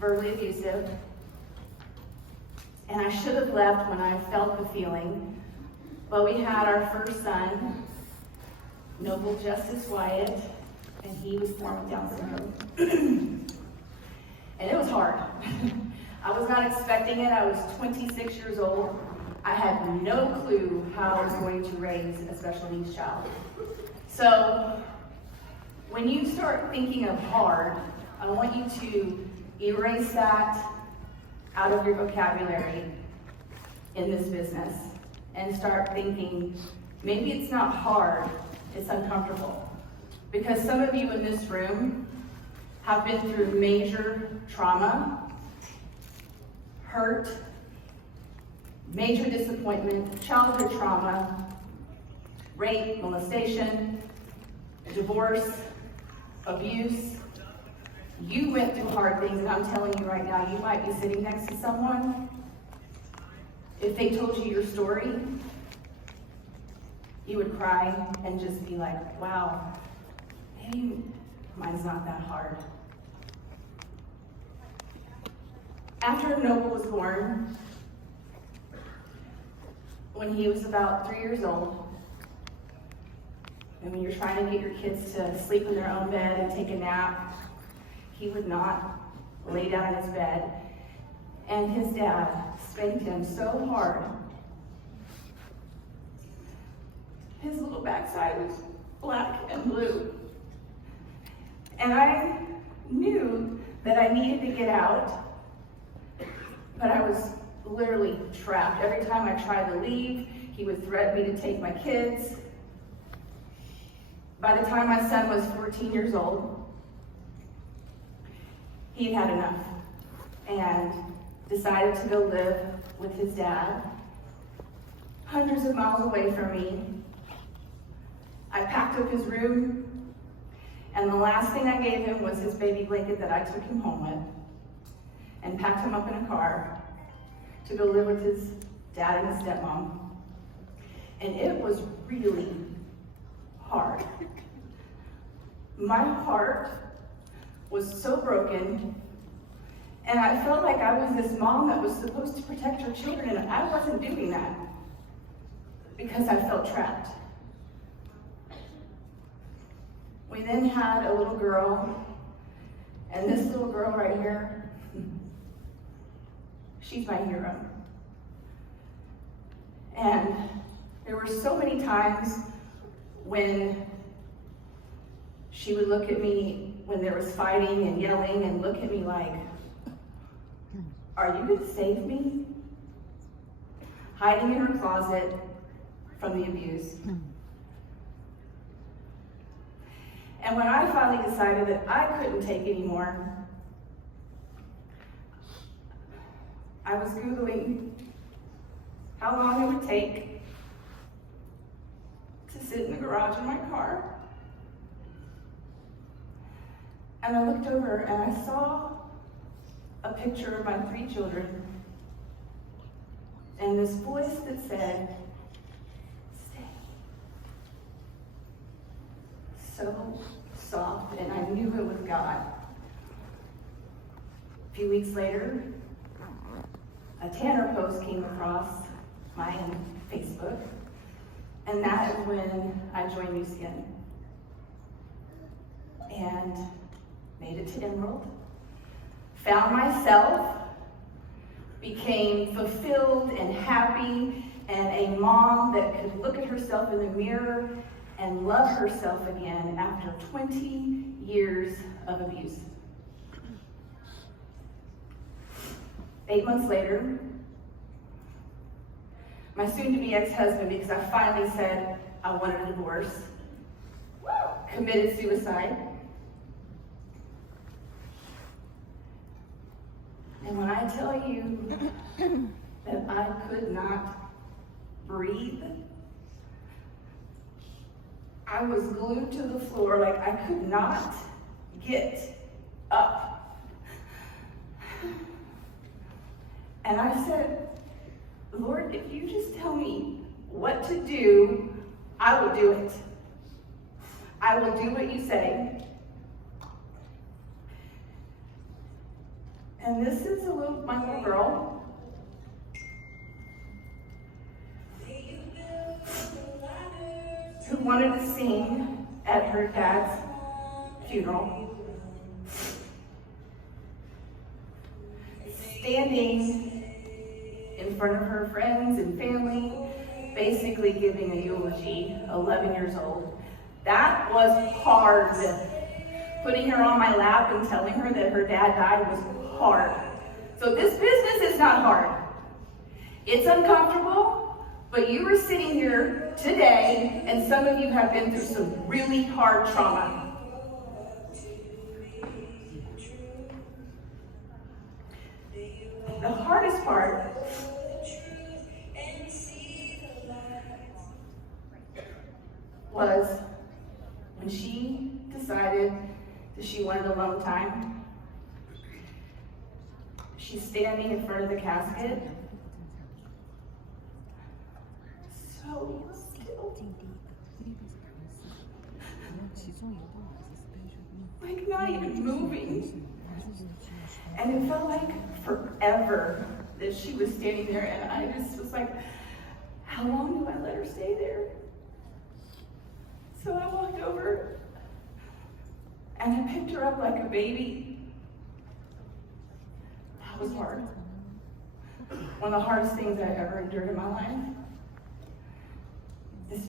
verbally abusive. And I should have left when I felt the feeling. But we had our first son, Noble Justice Wyatt, and he was born with Down syndrome. And it was hard. I was not expecting it. I was 26 years old. I had no clue how I was going to raise a special needs child. So when you start thinking of hard, I want you to erase that out of your vocabulary in this business and start thinking, maybe it's not hard, it's uncomfortable. Because some of you in this room have been through major trauma, hurt, major disappointment, childhood trauma, rape, molestation, divorce, abuse. You went through hard things, and I'm telling you right now, you might be sitting next to someone. If they told you your story, you would cry and just be like, wow, maybe mine's not that hard. After Noble was born, when he was about 3 years old, and when you're trying to get your kids to sleep in their own bed and take a nap, he would not lay down in his bed. And his dad spanked him so hard, his little backside was black and blue. And I knew that I needed to get out, but I was literally trapped. Every time I tried to leave, he would threaten me to take my kids. By the time my son was 14 years old, he had enough and decided to go live with his dad, hundreds of miles away from me. I packed up his room, and the last thing I gave him was his baby blanket that I took him home with, and packed him up in a car to go live with his dad and his stepmom. And it was really hard. My heart was so broken, and I felt like I was this mom that was supposed to protect her children, and I wasn't doing that because I felt trapped. We then had a little girl, and this little girl right here, she's my hero. And there were so many times when she would look at me when there was fighting and yelling and look at me like, are you going to save me? Hiding in her closet from the abuse. And when I finally decided that I couldn't take anymore, I was Googling how long it would take to sit in the garage in my car. And I looked over and I saw a picture of my 3 children and this voice that said, stay. So soft, and I knew it was God. A few weeks later, a Tanner post came across my Facebook, and that is when I joined New Skin and made it to Emerald, found myself, became fulfilled and happy, and a mom that could look at herself in the mirror and love herself again after 20 years of abuse. 8 months later, my soon-to-be ex-husband, because I finally said I wanted a divorce, committed suicide. And when I tell you that I could not breathe, I was glued to the floor, like I could not get up. And I said, Lord, if you just tell me what to do, I will do it. I will do what you say. And this is my little girl. Who wanted to sing at her dad's funeral. Standing in front of her friends and family, basically giving a eulogy, 11 years old. That was hard. Putting her on my lap and telling her that her dad died was hard. So this business is not hard. It's uncomfortable, but you are sitting here today, and some of you have been through some really hard trauma. The hardest part was when she decided that she wanted alone time. She's standing in front of the casket, so still, like not even moving. And it felt like forever that she was standing there, and I just was like, how long do I let her stay there? So I walked over and I picked her up like a baby. That was hard. One of the hardest things I ever endured in my life.